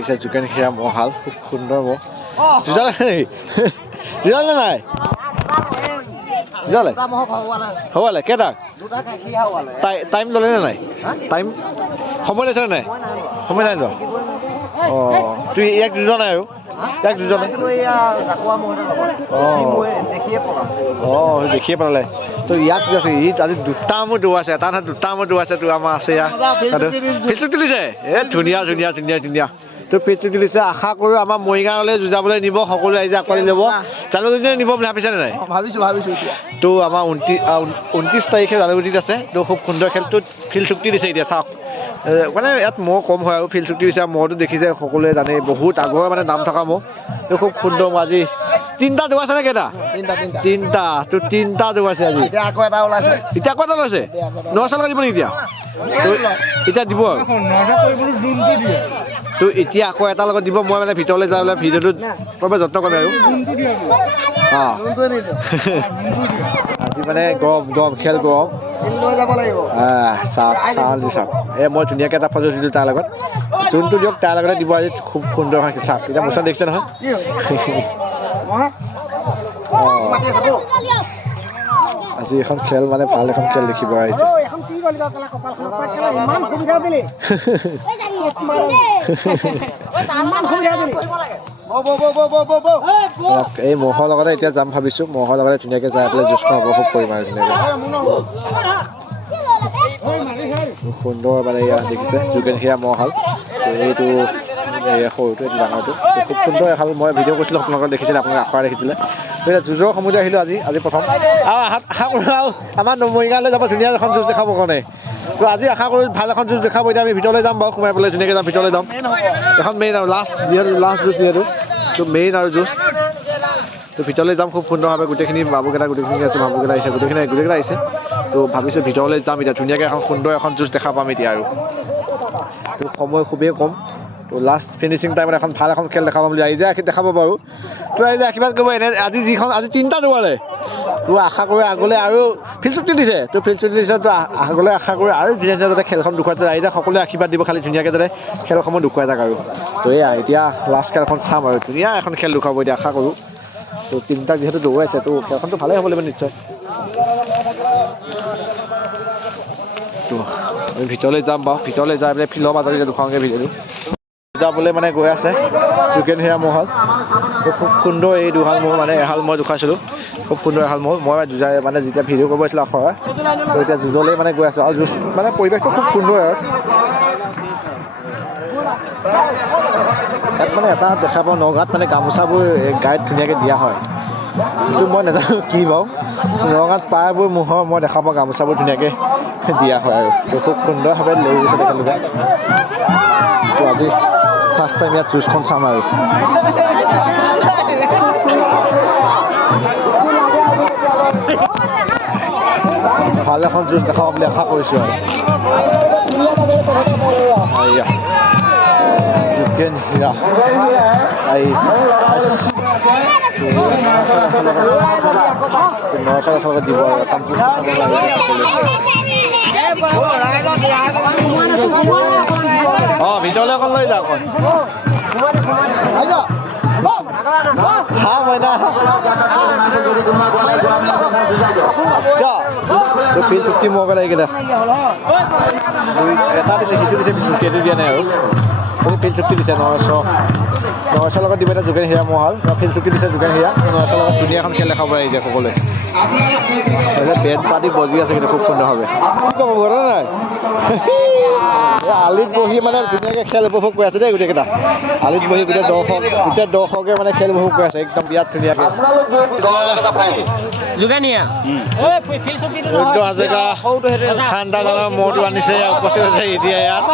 দেখিছে যোগেন সেয়া মহাল খুব সুন্দৰ মহ জুজালে নেকি জুজালে নাই? জুজালে? হ'বলে কেইটা? টাই- টাইম ল'লে নে নাই? টাইম? সময় লৈছে নে নাই? সময় নাই লোৱা? অঁ তুই ইয়াক দুজন নাই আৰু ইয়াক দুজন? নাই অঁ দেখিয়ে পেলালে। তো ইয়াত কি আছে ই আজি দুটা মোৰ দৌৰাইছে এটা নহয় দুটা মোৰ দৌৰাইছে তোৰ আমাৰ আছে ইয়াত ফেচবুক তুলিছে? এ ধুনীয়া ধুনীয়া ধুনীয়া ধুনীয়া। তো ফেচবুক দিছে আশা কৰোঁ আমাৰ মৰিগাঁৱলৈ যুঁজাবলৈ নিব সকলোৱে ৰাইজে আঁকোৱালি ল'ব। জালুকজনীয়ে নিব বুলি ভাবিছেনে নাই? ভাবিছো ভাবিছো তো আমাৰ ঊনত্ৰিছ ঊনত্ৰিছ তাৰিখে জালুগুটিত আছে। তো খুব সুন্দৰ খেলটোত ফিল্ড চুক্তি দিছে এতিয়া চাওক। মানে ইয়াত মহ কম হয় আৰু ফিল্ড চুক্তি দিছে মহটো দেখিছে সকলোৱে জানে বহুত আগৰ মানে নাম থকা মহ। তো খুব সুন্দৰ আজি তিনিটা দৌৰাইছে নে কেইটা তিনিটা তিনিটা তিনিটা তো তিনিটা দৌৰাইছে আজি এতিয়া আকৌ এটা ওলাইছে এতিয়া ন চালকা দিব নেকি এতিয়া এতিয়া দিব আৰু তো এতিয়া আকৌ এটা লগত দিব মই মানে ভিতৰলৈ যাই পেলাই ভিডিঅ'টো বৰ যত্ন কৰিম আৰু অঁ আজি মানে গৰম গৰম খেল গৰম লৈ যাব লাগিব আহ, চাওক চাওক দি চাওক এই মই ধুনীয়াকৈ এটা ফটো দিলোঁ তাৰ লগত যোনটো দিয়ক তাৰ লগতে দিব আজি খুব সুন্দৰ হয় চাওক এতিয়া মোচন দেখিছে নহয় আজি এখন খেল মানে ভাল এখন খেল দেখিব আহিছে। এই মহৰ লগতে এতিয়া যাম ভাবিছো। মহৰ লগতে ধুনীয়াকে যাই পেলাই জুচ উপভোগ কৰিম আৰু ধুনীয়াকে। সুন্দৰ মানে ইয়াত দেখিছে যোগেন সেয়া মহাল। এইটো সৰুটো এইটো ডাঙৰটো। খুব সুন্দৰ এহাল মই ভিডিঅ' কৰিছিলোঁ আপোনালোকক দেখিছিলে আপোনালোকে আখৰা দেখিছিলে। এতিয়া যুঁজৰ সময়তে আহিলোঁ আজি আজি প্ৰথম। আৰু আশা আমাৰ মৰিগাঁৱলৈ যাব ধুনীয়া এখন যুঁজ দেখাবৰ কাৰণে। তো আজি আশা কৰোঁ ভাল এখন যুঁজ দেখাব এতিয়া আমি ভিতৰলৈ যাম বাৰু সোমাই পেলাই ধুনীয়াকৈ যাম ভিতৰলৈ যাম। এখন মেইন আৰু লাষ্ট যিহেতু লাষ্ট যুঁজ যিহেতু তো মেইন আৰু যুঁজ। তো ভিতৰলৈ যাম খুব সুন্দৰভাৱে গোটেইখিনি বাবুকেইটা গোটেইখিনি আছে বাবুকেইটা আহিছে গোটেইখিনি গোটেইকেইটা আহিছে। তো ভাবিছোঁ ভিতৰলৈ যাম এতিয়া ধুনীয়াকৈ এখন সুন্দৰ এখন যুঁজ দেখা পাম এতিয়া আৰু। তো সময় খুবেই কম। তো লাষ্ট ফিনিচিং টাইমত এখন ভাল এখন খেল দেখাব বুলি আহিছে আশীত দেখাব পাৰোঁ তো আহিছে আশীৰ্বাদ কৰিব এনে আজি যিখন আজি তিনিটা দৌৰালে তো আশা কৰোঁ আগলৈ আৰু ফিল্ড চুক্তি দিছে। তো চুক্তি দিছে তো আগলৈ আশা কৰোঁ আৰু ধুনীয়া ধুনীয়া যাতে খেলখন দেখুৱাই যায় আহিছে সকলোৱে আশীৰ্বাদ দিব খালি ধুনীয়াকৈ যাতে খেলসমূহ দেখুৱাই যাওক আৰু। তো এয়া এতিয়া লাষ্ট খেলখন চাম আৰু। ধুনীয়া এখন খেল দেখুৱাব এতিয়া আশা কৰোঁ। তো তিনিটাক যিহেতু দৌৰাইছে তো খেলখনতো ভালেই হ'ব লাগিব নিশ্চয়। তো আমি ভিতৰলৈ যাম বাৰু। ভিতৰলৈ যাই পেলাই ফিল্ডৰ মাজত দুখনকৈ ভিডিঅ'টো যাবলৈ মানে গৈ আছে। যোগেন সেয়া মহল। খুব সুন্দৰ এই দুহাল মহ মানে এহাল মই দেখুৱাইছিলোঁ খুব সুন্দৰ এহাল মহ মই যুঁজাই মানে যেতিয়া ভিডিঅ' কৰিব আছিলোঁ আখৰা তো এতিয়া যুঁজলৈ মানে গৈ আছোঁ। আৰু যুঁজ মানে পৰিৱেশটো খুব সুন্দৰ আৰু। ইয়াত মানে এটা দেখা পাওঁ নগাঁৱত মানে গামোচাবোৰ গাইত ধুনীয়াকৈ দিয়া হয়। কিন্তু মই নাজানো কি বাৰু। নগাঁৱত প্ৰায়বোৰ মোহৰ মই দেখা পাওঁ গামোচাবোৰ ধুনীয়াকৈ দিয়া হয় আৰু। খুব সুন্দৰভাৱে লৈ গৈছে তেখেতলোকে আজি ফাৰ্ষ্ট টাইম ইয়াত যুঁজখন চাম আৰু ভালো এখন যুঁজ দেখাব বুলি আশা কৰিছোঁ আৰু। নশ দশকে দিব আৰু। কামটো অঁ ভিতৰলৈ অকণ লৈ যাওক। অকণ হা মইনা ফিল চুক্তি মই লাগে এইকেইটা এটা দিছে, সিটো দিছে চুক্তি দিয়া নাই আৰু। আপুনি ফিল চুক্তি দিছে, নশ। নশৰ লগত দিব এটা যোগেন হিৰা মহাল ফিল চুক্তি দিছে, যোগেন হিৰা নশৰ লগত ধুনীয়া এখন খেল দেখাব আহিছে সকলোৱে। বেণ্ড পাৰ্টি বজি আছে কিন্তু খুব সুন্দৰভাৱে। নাই? আলিত বহি মানে ধুনীয়াকৈ খেল উপভোগ কৰি আছে দেই গোটেইকেইটা আলিত বহি গোটেই দৰ্শক গোটেই দৰ্শকে মানে খেল উপভোগ কৰি আছে একদম বিৰাট ধুনীয়াকৈ। যোগানীয়া। ৰুদ্ৰ হাজৰিকা ঠাণ্ডা ডাঙৰ মহটো আনিছে উপস্থিত হৈছে এতিয়া ইয়াত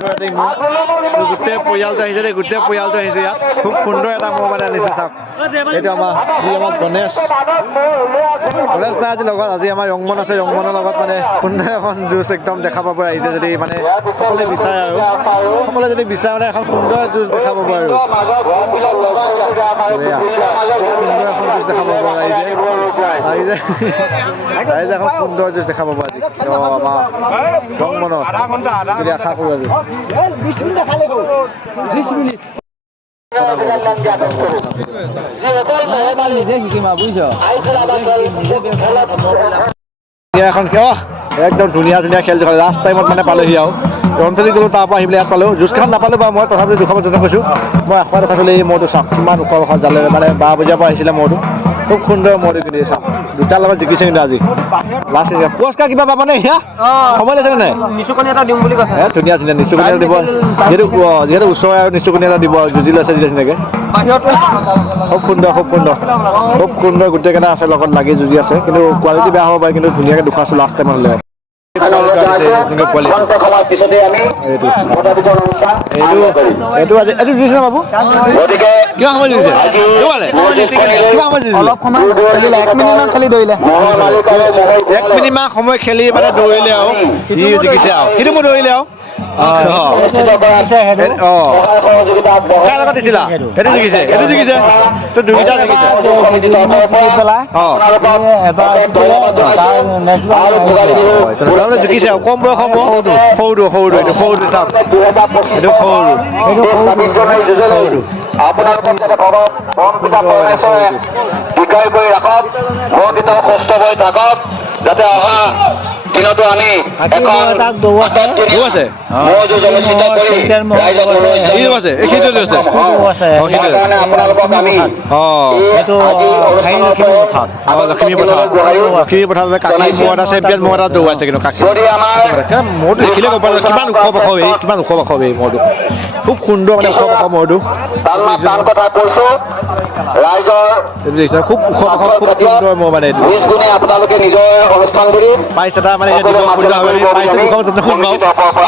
গোটেই পৰিয়ালটো আহিছে দেই গোটেই পৰিয়ালটো আহিছে ইয়াত খুব সুন্দৰ এটা মহ মানে আনিছে চাওক এইটো আমাৰ যি আমাৰ গণেশ গণেশ নাই আজি লগত আজি আমাৰ ৰংমন আছে ৰংমনৰ লগত মানে সুন্দৰ এখন যুঁজ একদম দেখা পাব আহিছে যদি মানে সকলোৱে বিচাৰে আৰু সকলোৱে যদি বিচাৰে মানে এখন সুন্দৰ যুঁজ দেখা পাব আৰু সুন্দৰ এখন যুঁজ দেখা পাব আহিছে এখন সুন্দৰ যুঁজ দেখা পাব আজি আমাৰ ৰংমনৰ যদি আশা কৰোঁ আজি বিশ মিনিট খালে বিশ মিনিট এখন কিয়? একদম ধুনীয়া ধুনীয়া খেল দেখালে লাষ্ট টাইমত মানে পালোহি আৰু। ৰঞ্জনী গ'লো, তাৰ পৰা আহি পেলাই ইয়াত পালোঁ জুচখন নাপালোঁ বাৰু, মই তথাপিও দুশ যত্ন কৈছোঁ। মই আখৰা দেখাইছিলোঁ এই মৌটো চাওক কিমান ওখ ওখ জালে মানে বাৰ বজাৰ পৰা আহিছিলে মৌটো খুব সুন্দৰ মৰি কিন্তু চাম দুটাৰ লগত জিকিছে কিন্তু আজি। লাষ্ট পুৰস্কাৰ কিবা পাবনে সেয়া সময় লৈছেনে নাই? নিচুকনি এটা দিম বুলি কৈছে। ধুনীয়া ধুনীয়া নিচুকনি এটা দিব। যিহেতু যিহেতু ওচৰ আৰু নিচুকনি এটা দিব যুঁজি লৈছে যেতিয়া ধুনীয়াকৈ খুব সুন্দৰ খুব সুন্দৰ। খুব সুন্দৰ গোটেইকেইটা আছে লগত লাগি যুঁজি আছে। কিন্তু কোৱালিটি বেয়া হ'ব পাৰে কিন্তু ধুনীয়াকৈ দুখাইছোঁ লাষ্ট টাইম হ'লে। খেলিলে এক মিনিট সময় খেলি মানে দৌৰিলে আৰু সি জিকিছে আৰু সেইটো মোৰ দৌৰিলে আৰু কম বয়স হ'ব সৰুটো সৰুটো এইটো সৰুটো চাওক এইটো সৰু ভগৱান পৰম পিতা কৰি ৰাখক বৰগীত সুস্থ হৈ থাকক যাতে অহা দিনতো আমি এখন দৌ আছে? ম'হ যুঁজ কৰি ৰাইজক মনোৰঞ্জন আছে। এই সিটো আছে। অ ইয়াৰ সিটো কাৰণে আপোনালোকক আমি এইটো লখিমী পথাৰ লখিমী পথাৰ কাকি মোৰ এটা চেম্পিয়ন মোৰ এটা দৌ আছে কিন্তু কাকি। মূৰটো দেখিলে গম পালোঁ কিমান ওখ পখ এই কিমান ওখ পখ এই মূৰটো খুব সুন্দৰ মানে ওখ পখ মূৰটো খুব ওখ পখ খুব সুন্দৰ মোৰ মানে আপোনালোকে নিজৰ অনুষ্ঠান এটা এতিয়া দিব সুবিধা পাইছে মুখত যত্ন বাৰু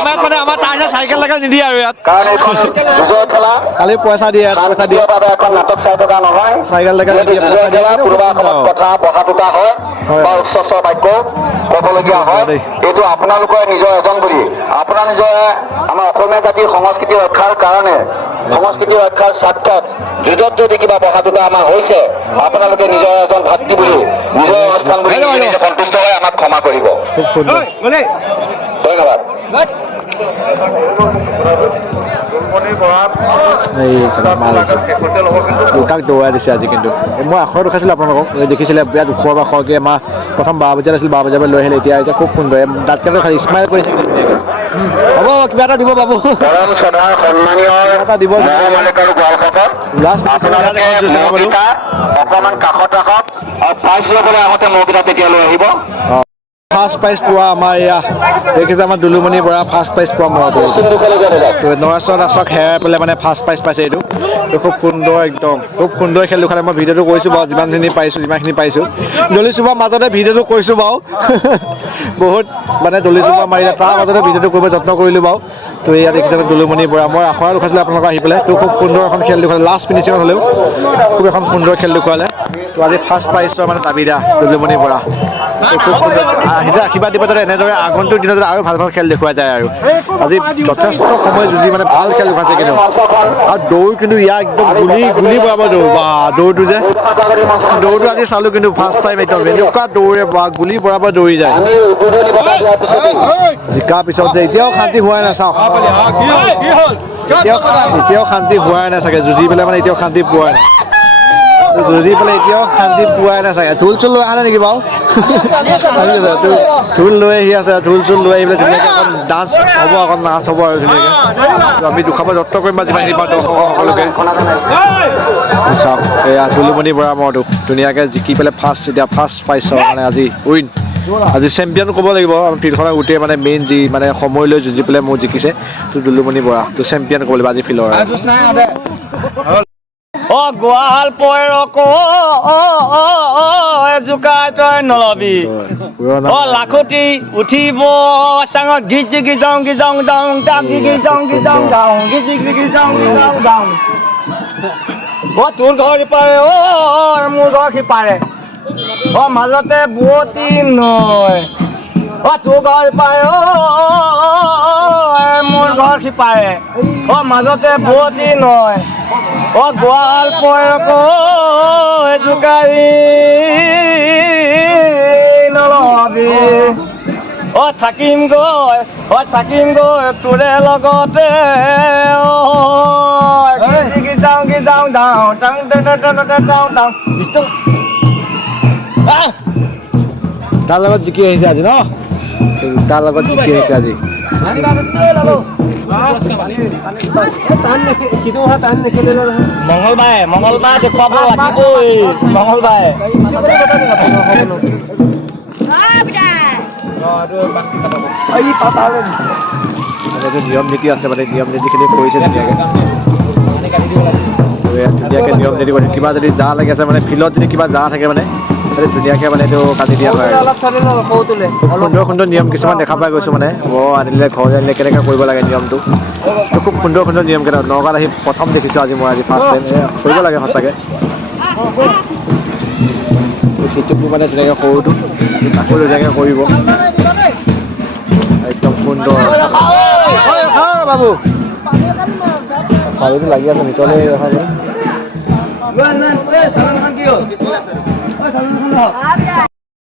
আমাৰ মানে আমাৰ তাৰ চাইকেল লাগে নিদিয়ে আৰু ইয়াত। কাৰণ এইখন যুঁজৰ খেলা। খালি পইচা দিয়ে পইচা দিয়ে। এখন নাটক চাই থকা নহয়। চাইকেল লাগে নিদিয়ে পইচা দিয়ে খেলা কোনোবা কিন্তু সময়ত কথা পঢ়া টুটা হয়। বা উচ্চ বাক্য ক'বলগীয়া হয়। এইটো আপোনালোকৰ নিজৰ এজন বুলি। আপোনাৰ নিজৰ আমাৰ অসমীয়া জাতিৰ সংস্কৃতি ৰক্ষাৰ কাৰণে সংস্কৃতি ৰক্ষাৰ স্বাৰ্থত যুঁজত যদি কিবা পঢ়া টুটা আমাৰ হৈছে আপোনালোকে নিজৰ এজন ভাতৃ বুলি নিজৰ অনুষ্ঠান বুলি। সন্তুষ্ট হৈ আমাক ক্ষমা কৰিব। খুব দৌৰাই দিছে আজি কিন্তু। মই আখৰ দেখাইছিলোঁ আপোনালোকক। দেখিছিলে বিৰাট ওখ বাখৰকৈ আমাৰ প্ৰথম বাৰ বজাত আছিল বাৰ বজাৰ পৰা লৈ আহিলে। এতিয়া এতিয়া খুব সুন্দৰ। দাঁতকেইটা খালি স্মাইল কৰিছে হ'ব কিবা এটা দিব বাবু। দিব অকণমান কাষত ৰাখক। আৰু প্ৰাইজ ল'বলৈ আহোঁতে মহকেইটা তেতিয়া লৈ আহিব ফাৰ্ষ্ট প্ৰাইজ পোৱা আমাৰ এয়া দেখিছে আমাৰ দুলুমণিৰ পৰা ফাৰ্ষ্ট প্ৰাইজ পোৱা মৰটো নৰেশ্বৰ দাসক হেৰাই পেলাই মানে ফাৰ্ষ্ট প্ৰাইজ পাইছে এইটো। তো খুব সুন্দৰ একদম খুব সুন্দৰ খেল খালে। মই ভিডিঅ'টো কৰিছোঁ বাৰু যিমানখিনি পাৰিছোঁ যিমানখিনি পাৰিছোঁ দলি চুবৰ মাজতে ভিডিঅ'টো কৰিছোঁ বাৰু। বহুত মানে দলি চুবৰ মাৰিলে তাৰ মাজতে ভিডিঅ'টো কৰিব যত্ন কৰিলোঁ বাৰু। তো এয়া দেখিছে দুলুমণিৰ পৰা মই আখৰা দেখুৱাইছিলোঁ আপোনালোকক আহি পেলাই। তো খুব সুন্দৰ এখন খেল দেখুৱালে লাষ্ট ফিনিচিঙত হ'লেও। খুব এখন সুন্দৰ খেল দেখুৱালে তো আজি ফাৰ্ষ্ট প্ৰাইজৰ মানে দাবিদা দুলুমণিৰ পৰা খুব সুন্দৰ আশীৰ্বাদ দিব যাতে এনেদৰে আগন্তুক দিনত আৰু ভালো ভালো খেল দেখুওৱা যায় আৰু। আজি যথেষ্ট সময় যুঁজি মানে ভালো খেল দেখুৱাইছে কিন্তু। আৰু দৌৰ কিন্তু ইয়াৰ একদম গুলি গুলি বৰাবৰ দৌৰ। বা দৌৰটো যে। দৌৰটো আজি চালোঁ কিন্তু ফাৰ্ষ্ট টাইম একদম এনেকুৱা দৌৰে বা গুলি বৰাবৰ দৌৰি যায়। জিকাৰ পিছত যে এতিয়াও শান্তি হোৱাই এতিয়াও এতিয়াও শান্তি হোৱাই নাই চাগে যুঁজি পেলাই মানে এতিয়াও শান্তি পোৱাই নাই। যুঁজি পেলাই এতিয়াও শান্তি পোৱাই নাই চাগে ঢোল চোল লৈ নাই নেকি বাৰু ঢোল লৈ আহি আছে ঢোল চোল লৈ আহি পেলাই ধুনীয়াকৈ অকণ ডান্স হ'ব অকণ নাচ হ'ব আৰু ধুনীয়াকৈ। আমি দুখাব যত্ন কৰিম বা যিমানখিনি পাওঁ দৰ্শক সকলোকে। চাওক এয়া দুলুমণি বৰা মৰটো ধুনীয়াকৈ জিকি পেলাই ফাৰ্ষ্ট এতিয়া ফাৰ্ষ্ট পাইছোঁ মানে আজি উইন আজি চেম্পিয়ন ক'ব লাগিব ফিল্ডখনৰ গোটেই মানে মেইন যি মানে সময় লৈ যুঁজি পেলাই মোৰ জিকিছে তো দুলুমণি বৰা তো চেম্পিয়ন ক'ব লাগিব আজি ফিল্ডৰ। অ গোৱাল পৰক জোকাই তই নলবি অ লাখুটি উঠিব চাঙত গিজি গিজং গিজং দং দাং গিজি গিজং গিজং দং গিজি গিজং গিজং দং অ তোৰ ঘৰ সিপাৰে অ মোৰ ঘৰ সিপাৰে অ মাজতে বুৱতী নৈ অ তোৰ ঘৰ সিপাৰে অ মোৰ ঘৰ সিপাৰে। অ, মাজতে বুৱতী নৈ অ, গোৱাল পৰক জোকাৰি নলবি। অ, থাকিম গৈ, অ, থাকিম গৈ তোৰে লগতে। গাওঁ গীত গাওঁ গাওঁ টাং টাং টাং টাং টাং তাৰ লগত জিকি আহিছে আজি ন? তাৰ লগত জিকি আহিছে আজি। মংগলবাৰে মংগলবাৰে দেখুৱাব লাগিবই মংগলবাৰে নিয়ম নীতি আছে মানে নিয়ম নীতিখিনি কৰিছে ধুনীয়াকৈ। ধুনীয়াকৈ নিয়ম নীতি কৰিছে কিবা যদি জা লাগি আছে মানে ফিল্ডত যদি কিবা জা থাকে মানে তাতে ধুনীয়াকৈ মানে এইটো কাটি দিয়া হয়। খুব সুন্দৰ সুন্দৰ নিয়ম কিছুমান দেখা পাই গৈছোঁ মানে। মহ আনিলে ঘৰলৈ আনিলে কেনেকৈ কৰিব লাগে নিয়মটো। খুব সুন্দৰ সুন্দৰ নিয়ম কেইটা। নগাঁৱত আহি প্ৰথম দেখিছোঁ আজি মই আজি ফাৰ্ষ্ট টাইম কৰিব লাগে সঁচাকৈ। সিটোকো মানে তেনেকৈ সৰুটো তাকো ধুনীয়াকৈ কৰিব। একদম সুন্দৰ। বাবু পানীটো লাগি আছে ভিতৰলৈ Nói!